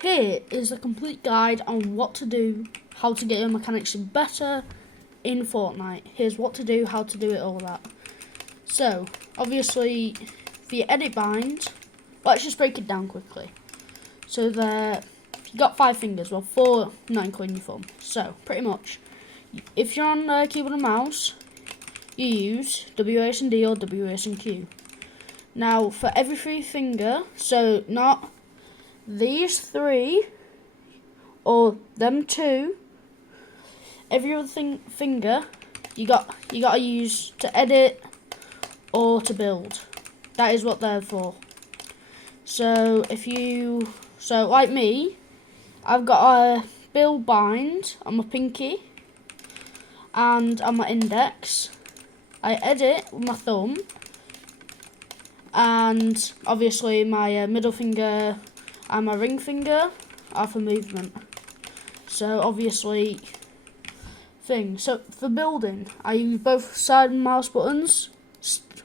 Here is a complete guide on what to do, how to get your mechanics better in Fortnite. Here's what to do, how to do it, all that. So, obviously, for your edit bind, let's just break it down quickly. So there, you got 5 fingers, well 4 not including your thumb. So, pretty much, if you're on keyboard and mouse, you use WS and D or WS and Q. Now, for every 3 finger, so not these 3 or them 2, every other finger you gotta use to edit or to build. That is what they're for. So like me, I've got a build bind on my pinky and on my index. I edit with my thumb, and obviously my middle finger and my ring finger are for movement. So obviously so for building, I use both side mouse buttons,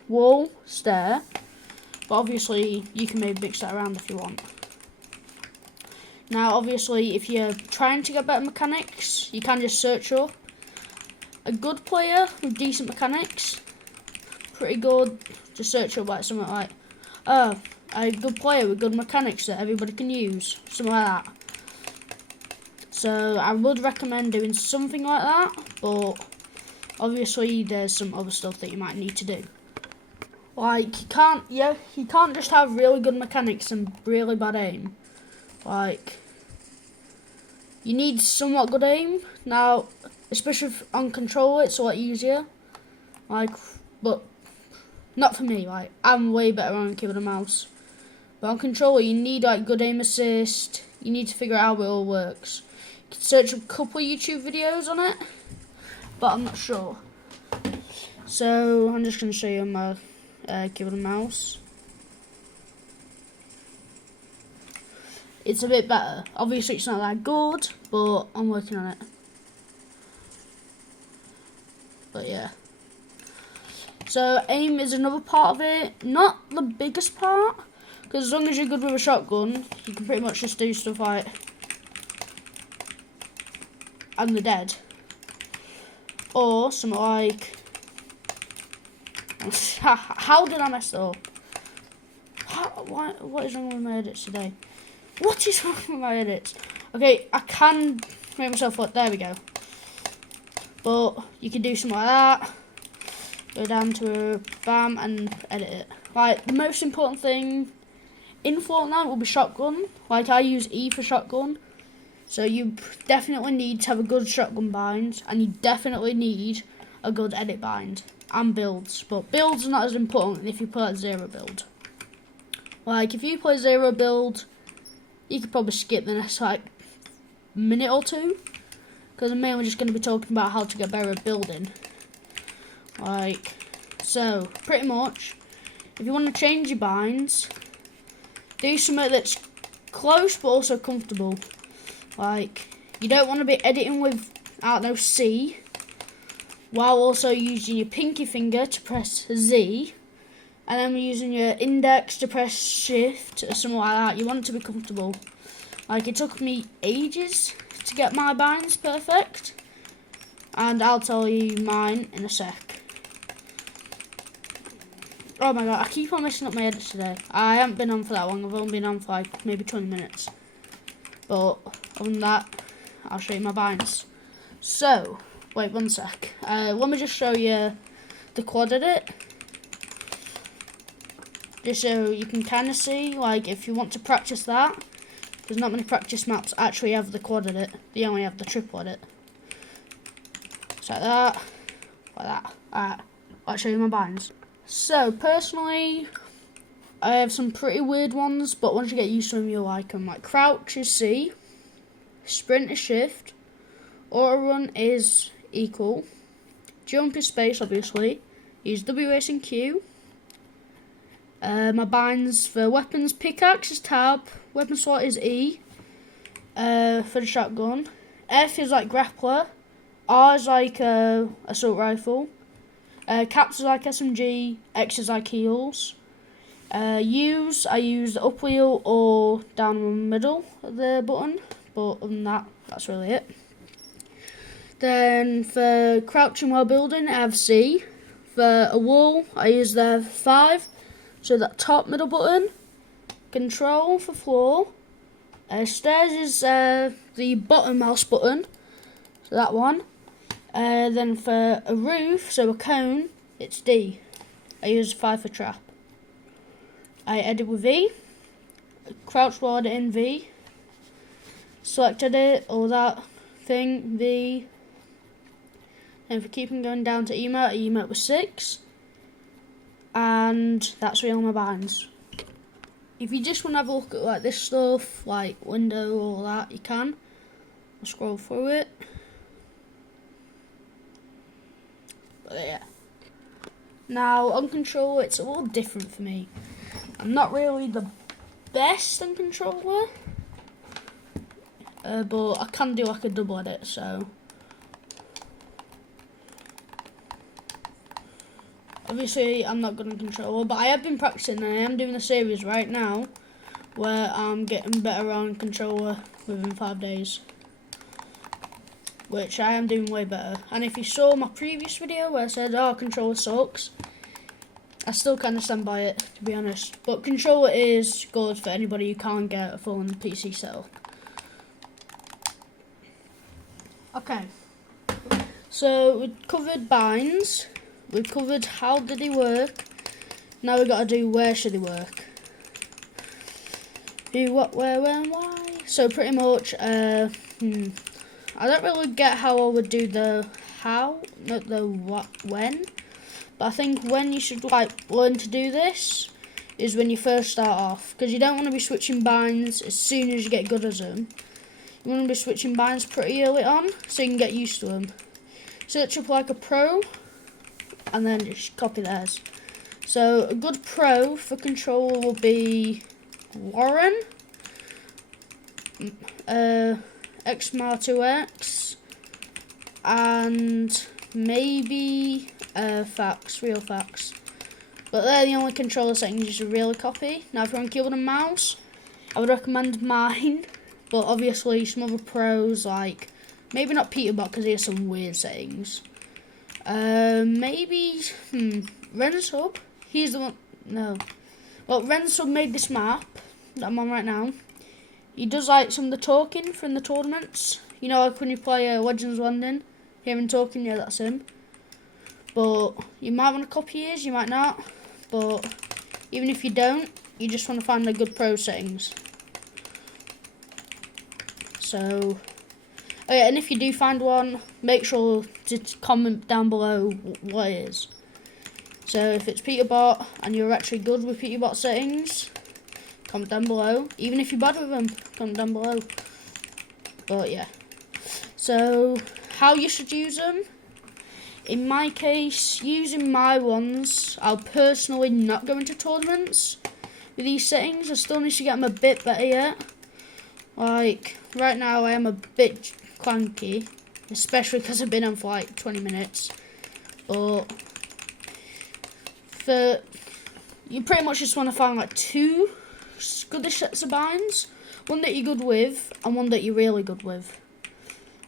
wall, stair, but obviously you can maybe mix that around if you want. Now obviously if you're trying to get better mechanics, you can just search up a good player with decent mechanics. Pretty good, just search up like something like, a good player with good mechanics that everybody can use, something like that. So I would recommend doing something like that, but obviously there's some other stuff that you might need to do. Like you can't just have really good mechanics and really bad aim. Like you need somewhat good aim. Now, especially on controller, it's a lot easier. But not for me. Like I'm way better on keyboard and mouse. But on controller, you need like good aim assist. You need to figure out how it all works. You can search a couple of YouTube videos on it, but I'm not sure. So I'm just going to show you my keyboard and mouse. It's a bit better. Obviously, it's not that good, but I'm working on it. But yeah. So aim is another part of it. Not the biggest part, because as long as you're good with a shotgun, you can pretty much just do stuff like "I'm the dead," or something like. How did I mess up? What is wrong with my edits today? What is wrong with my edits? Okay, I can make myself look. There we go. But you can do something like that. Go down to bam and edit it. Like the most important thing in Fortnite will be shotgun. Like I use E for shotgun. So you definitely need to have a good shotgun bind, and you definitely need a good edit bind and builds. But builds are not as important if you play like 0 build. Like if you play 0 build, you could probably skip the next like minute or 2, because I'm mainly just going to be talking about how to get better at building. So pretty much, if you want to change your binds, do something that's close but also comfortable. Like you don't want to be editing with C while also using your pinky finger to press Z, and then using your index to press shift or something like that. You want it to be comfortable. Like it took me ages to get my binds perfect, and I'll tell you mine in a sec. Oh my god, I keep on messing up my edits today. I haven't been on for that long. I've only been on for like maybe 20 minutes. But other than that, I'll show you my binds. So, wait 1 sec. Let me just show you the quad edit. Just so you can kind of see, like if you want to practice that. Because not many practice maps actually have the quad edit. They only have the triple edit. Just like that. Like that. Alright, I'll show you my binds. So, personally, I have some pretty weird ones, but once you get used to them, you'll like them. Like, crouch is C, sprint is shift, auto run is equal, jump is space, obviously, use WS and Q. My binds for weapons, pickaxe is tab, weapon slot is E, for the shotgun, F is like grappler, R is like assault rifle, caps is like SMG, X is like heals, I use the up wheel or down the middle of the button, but other than that, that's really it. Then for crouching while building, I have C. For a wall, I use the 5, so that top middle button. Control for floor. Stairs is the bottom mouse button, so that one. Then for a roof, so a cone, it's D. I use 5 for trap. I edit with V. Crouch while editing V. Select edit, all that thing, V. And for keeping going down to emote, I emote with 6. And that's really all my binds. If you just want to have a look at like this stuff, like window, all that, you can. I'll scroll through it. But yeah. Now on controller, it's a little different for me. I'm not really the best on controller, but I can do like a double edit, so. Obviously, I'm not good on controller, but I have been practicing and I am doing a series right now where I'm getting better on controller within 5 days. Which I am doing way better. And if you saw my previous video where I said, oh, controller sucks, I still kind of stand by it, to be honest. But controller is good for anybody who can't get a full PC setup. Okay. So, we covered binds. We've covered how did they work. Now we've got to do where should they work. Do what, where, when, why. So pretty much, I don't really get how I would do the how, not the what, when. But I think when you should like learn to do this is when you first start off. Because you don't want to be switching binds as soon as you get good at them. You want to be switching binds pretty early on so you can get used to them. Search up like a pro. And then just copy theirs. So a good pro for controller will be Warren, XMAR2X, and maybe Fax, Real Fax. But they're the only controller settings you should really copy. Now if you're on keyboard and mouse, I would recommend mine. But obviously some other pros like, maybe not Peterbot because he has some weird settings. Maybe, Rensub, he's the one, no. Well, Rensub made this map that I'm on right now. He does like some of the talking from the tournaments. You know, like when you play Legends Landing, hear him talking, yeah, that's him. But you might want to copy his, you might not. But even if you don't, you just want to find the good pro settings. So. Oh yeah, and if you do find one, make sure to comment down below what it is. So if it's Peterbot and you're actually good with Peterbot settings, comment down below. Even if you're bad with them, comment down below. But yeah. So how you should use them. In my case, using my ones, I'll personally not go into tournaments with these settings. I still need to get them a bit better yet. Like, right now I am a bit clunky, especially because I've been on for like 20 minutes. But you pretty much just want to find like 2 goodish sets of binds. One that you're good with and one that you're really good with.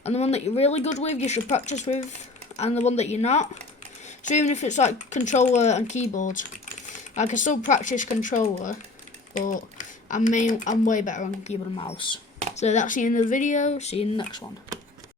And the one that you're really good with you should practice with, and the one that you're not. So even if it's like controller and keyboard, I can still practice controller, but I'm way better on keyboard and mouse. So that's the end of the video. See you in the next one.